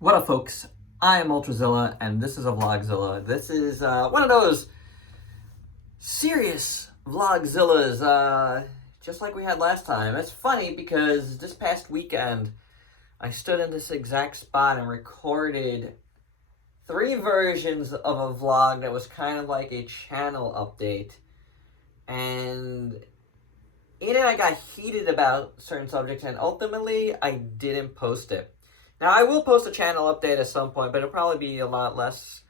What up, folks? I am Ultrazilla, and this is a Vlogzilla. This is one of those serious Vlogzillas, just like we had last time. It's funny because this past weekend, I stood in this exact spot and recorded 3 versions of a vlog that was kind of like a channel update. And in it, I got heated about certain subjects, and ultimately, I didn't post it. Now, I will post a channel update at some point, but it'll probably be a lot less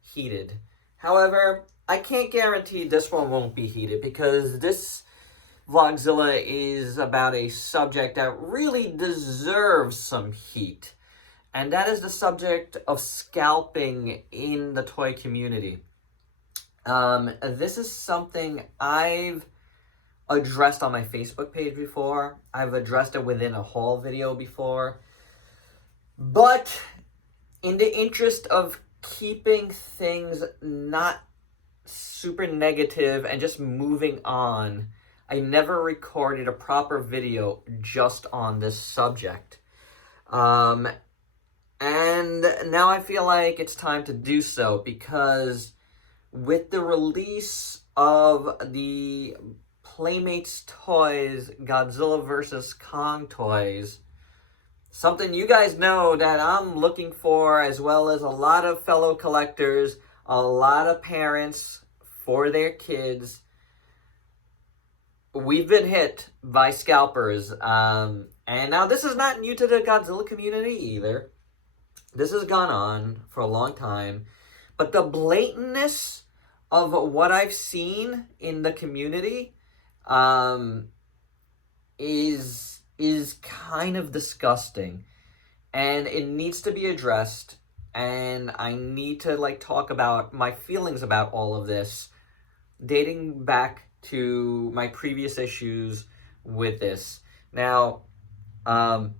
heated. However, I can't guarantee this one won't be heated because this Vlogzilla is about a subject that really deserves some heat. And that is the subject of scalping in the toy community. This is something I've addressed on my Facebook page before. I've addressed it within a haul video before. But in the interest of keeping things not super negative and just moving on, I never recorded a proper video just on this subject. And now I feel like it's time to do so because with the release of the Playmates Toys Godzilla vs. Kong toys, something you guys know that I'm looking for, as well as a lot of fellow collectors, a lot of parents for their kids. We've been hit by scalpers. And now this is not new to the Godzilla community either. This has gone on for a long time. But the blatantness of what I've seen in the community is kind of disgusting, and it needs to be addressed, and I need to talk about my feelings about all of this dating back to my previous issues with this. Now, I'm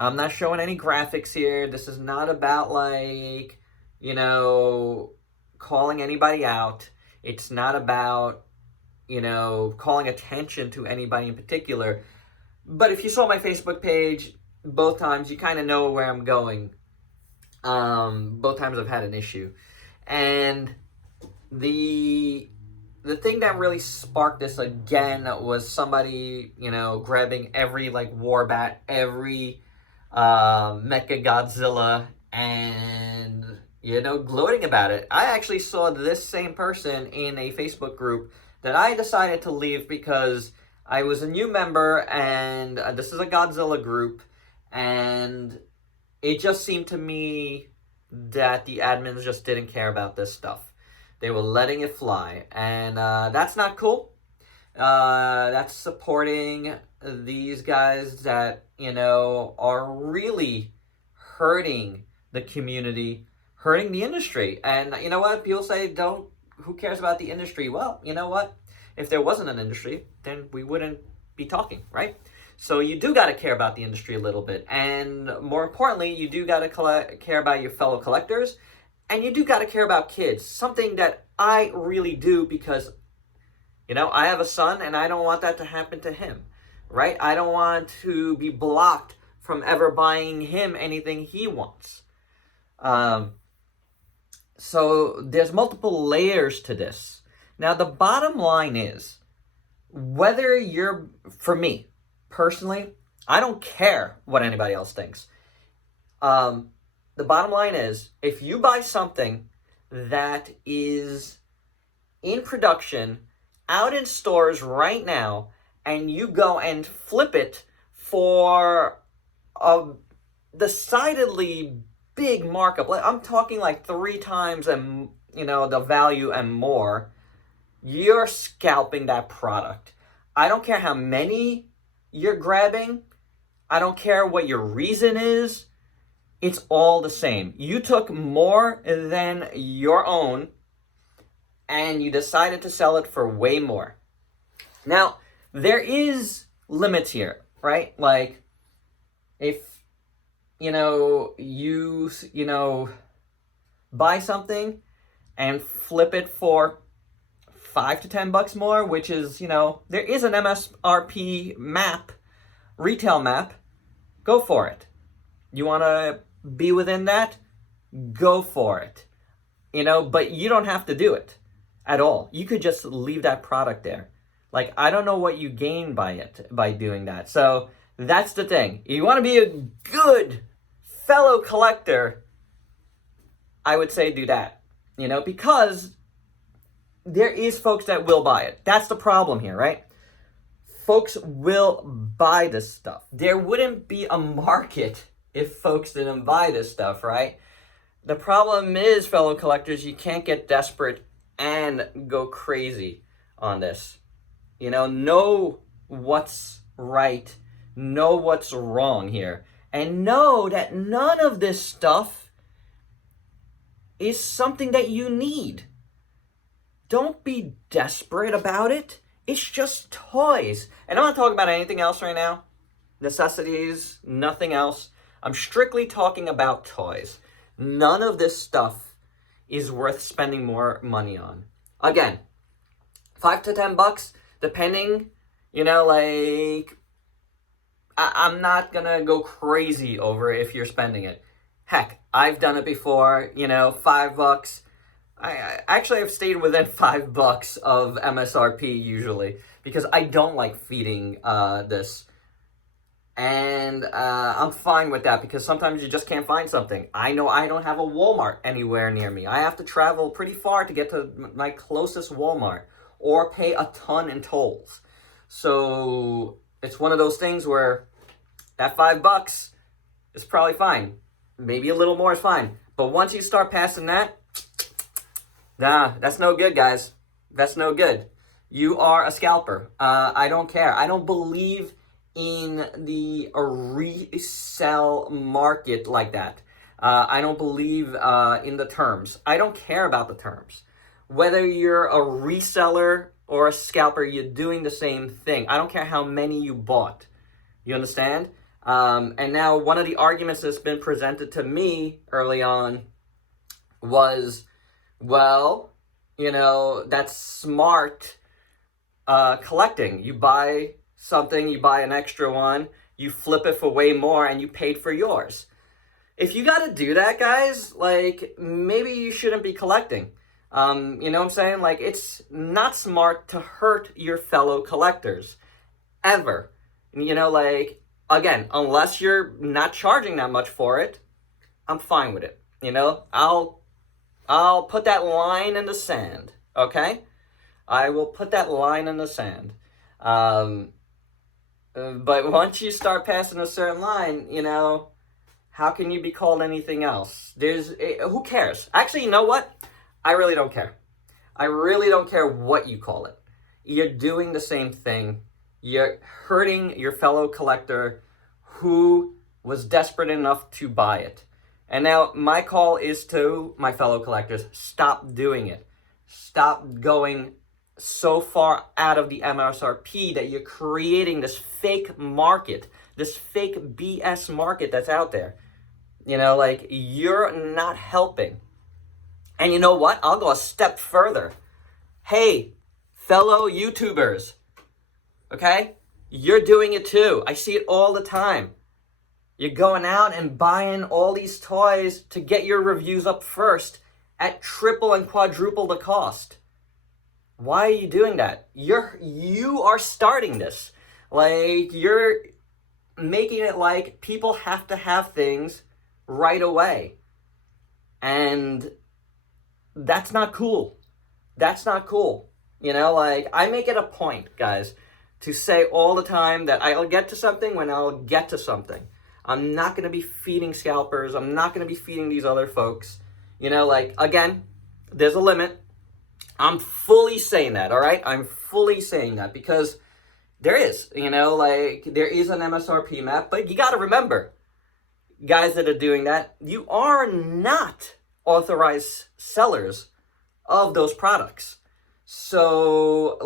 not showing any graphics here. This is not about calling anybody out. It's not about calling attention to anybody in particular. But if you saw my Facebook page both times, you kind of know where I'm going. Both times I've had an issue. And the thing that really sparked this again was somebody, grabbing every Warbat, every Mecha Godzilla, and, gloating about it. I actually saw this same person in a Facebook group that I decided to leave because I was a new member, and this is a Godzilla group, and it just seemed to me that the admins just didn't care about this stuff. They were letting it fly, and that's not cool. That's supporting these guys that, are really hurting the community, hurting the industry. And you know what? People say, who cares about the industry? Well, you know what? If there wasn't an industry, then we wouldn't be talking, right? So you do got to care about the industry a little bit. And more importantly, you do got to care about your fellow collectors. And you do got to care about kids. Something that I really do because, I have a son and I don't want that to happen to him, right? I don't want to be blocked from ever buying him anything he wants. So there's multiple layers to this. Now, the bottom line is, for me, personally, I don't care what anybody else thinks. The bottom line is, if you buy something that is in production, out in stores right now, and you go and flip it for a decidedly big markup, I'm talking 3 times and the value and more, you're scalping that product. I don't care how many you're grabbing. I don't care what your reason is. It's all the same. You took more than your own and you decided to sell it for way more. Now, there is limits here, right? If you buy something and flip it for $5 to $10 more, which is, there is an MSRP map, retail map, go for it. You want to be within that, go for it. But you don't have to do it at all. You could just leave that product there. Like, I don't know what you gain by doing that. So that's the thing. You want to be a good fellow collector, I would say do that. Because there is folks that will buy it. That's the problem here, right? Folks will buy this stuff. There wouldn't be a market if folks didn't buy this stuff, right? The problem is, fellow collectors, you can't get desperate and go crazy on this. Know what's right, know what's wrong here, and know that none of this stuff is something that you need. Don't be desperate about it. It's just toys. And I'm not talking about anything else right now. Necessities, nothing else. I'm strictly talking about toys. None of this stuff is worth spending more money on. Again, $5 to $10, depending, I'm not gonna go crazy over it if you're spending it. Heck, I've done it before, $5. I actually have stayed within $5 of MSRP usually, because I don't like feeding this. And I'm fine with that, because sometimes you just can't find something. I know I don't have a Walmart anywhere near me. I have to travel pretty far to get to my closest Walmart, or pay a ton in tolls. So it's one of those things where that $5 is probably fine. Maybe a little more is fine. But once you start passing that, that's no good, guys. That's no good. You are a scalper. I don't care. I don't believe in the resell market like that. I don't believe in the terms. I don't care about the terms. Whether you're a reseller or a scalper, you're doing the same thing. I don't care how many you bought. You understand? And now one of the arguments that's been presented to me early on was, well, that's smart collecting. You buy something, you buy an extra one, you flip it for way more, and you paid for yours. If you got to do that, guys, maybe you shouldn't be collecting. You know what I'm saying? It's not smart to hurt your fellow collectors, ever. Again, unless you're not charging that much for it, I'm fine with it. I'll put that line in the sand, okay? I will put that line in the sand. But once you start passing a certain line, how can you be called anything else? Who cares? Actually, you know what? I really don't care. I really don't care what you call it. You're doing the same thing. You're hurting your fellow collector who was desperate enough to buy it. And now my call is to my fellow collectors, stop doing it. Stop going so far out of the MSRP that you're creating this fake market, this fake BS market that's out there. You're not helping. And you know what? I'll go a step further. Hey, fellow YouTubers, okay? You're doing it too. I see it all the time. You're going out and buying all these toys to get your reviews up first at triple and quadruple the cost. Why are you doing that? You are starting this. You're making it like people have to have things right away. And that's not cool. That's not cool. I make it a point, guys, to say all the time that I'll get to something when I'll get to something. I'm not going to be feeding scalpers. I'm not going to be feeding these other folks. Again, there's a limit. I'm fully saying that, all right? I'm fully saying that because there is, there is an MSRP map. But you got to remember, guys that are doing that, you are not authorized sellers of those products. So,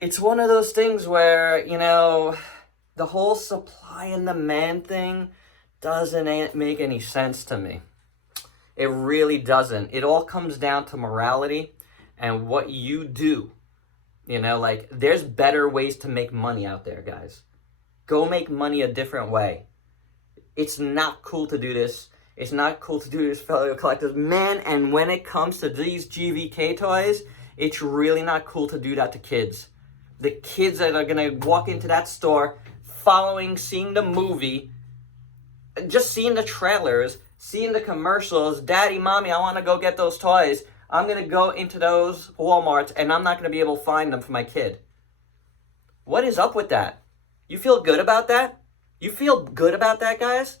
it's one of those things where, the whole supply and demand thing doesn't make any sense to me. It really doesn't. It all comes down to morality and what you do. There's better ways to make money out there, guys. Go make money a different way. It's not cool to do this. It's not cool to do this, fellow collectors. Man, and when it comes to these GVK toys, it's really not cool to do that to kids. The kids that are going to walk into that store seeing the movie, just seeing the trailers, seeing the commercials, Daddy, Mommy, I want to go get those toys. I'm going to go into those Walmarts and I'm not going to be able to find them for my kid. What is up with that? You feel good about that? You feel good about that, guys?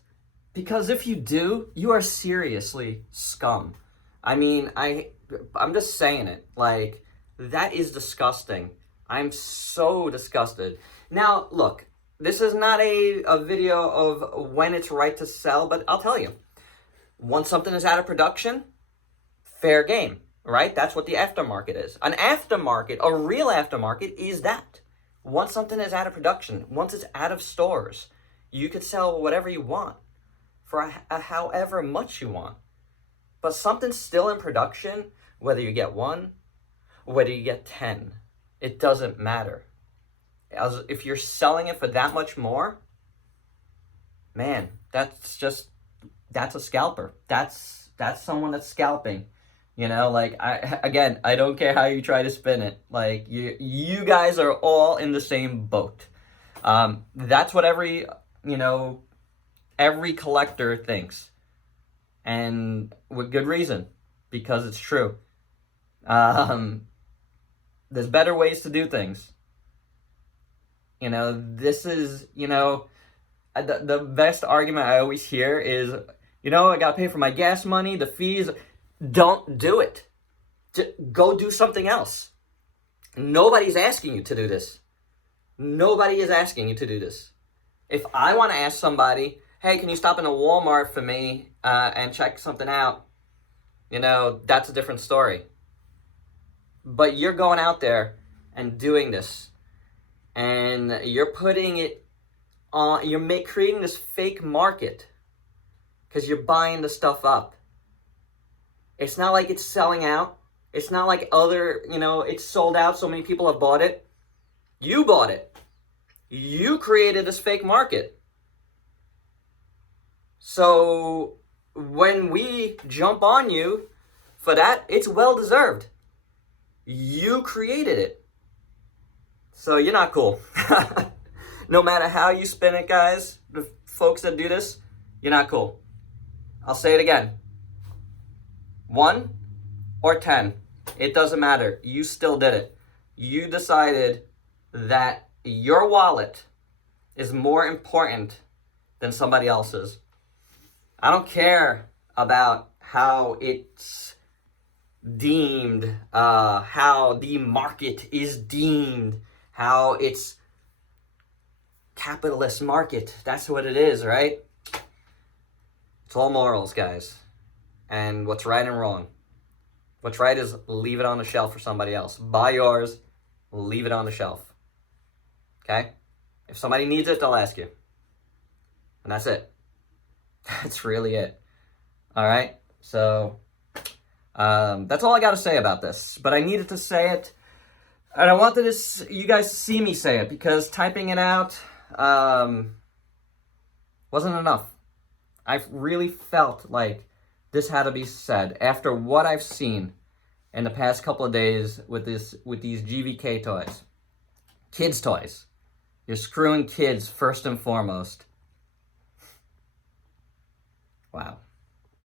Because if you do, you are seriously scum. I mean, I'm just saying it. Like, that is disgusting. I'm so disgusted. Now, look, this is not a video of when it's right to sell, but I'll tell you. Once something is out of production, fair game, right? That's what the aftermarket is. An aftermarket, a real aftermarket, is that. Once something is out of production, once it's out of stores, you could sell whatever you want for however much you want. But something's still in production, whether you get 1, whether you get 10, it doesn't matter. If you're selling it for that much more, man, that's a scalper. That's someone that's scalping. You know, like, I don't care how you try to spin it. Like, you guys are all in the same boat. That's what every collector thinks. And with good reason, because it's true. There's better ways to do things. You know, this is, the best argument I always hear is, I got to pay for my gas money, the fees. Don't do it. Go do something else. Nobody's asking you to do this. Nobody is asking you to do this. If I want to ask somebody, hey, can you stop in a Walmart for me and check something out? That's a different story. But you're going out there and doing this. And you're putting it on, you're creating this fake market because you're buying the stuff up. It's not like it's selling out. It's not like it's sold out, so many people have bought it. You bought it. You created this fake market. So when we jump on you for that, it's well-deserved. You created it. So you're not cool. No matter how you spin it, guys, the folks that do this, you're not cool. I'll say it again. 1 or 10, it doesn't matter. You still did it. You decided that your wallet is more important than somebody else's. I don't care about how it's deemed, how the market is deemed, how it's capitalist market. That's what it is, right? It's all morals, guys. And what's right and wrong. What's right is leave it on the shelf for somebody else. Buy yours, leave it on the shelf. Okay? If somebody needs it, they'll ask you. And that's it. That's really it. All right? So, that's all I got to say about this. But I needed to say it. And I wanted you guys to see me say it, because typing it out wasn't enough. I really felt like this had to be said after what I've seen in the past couple of days with these GVK toys. Kids' toys. You're screwing kids first and foremost. Wow.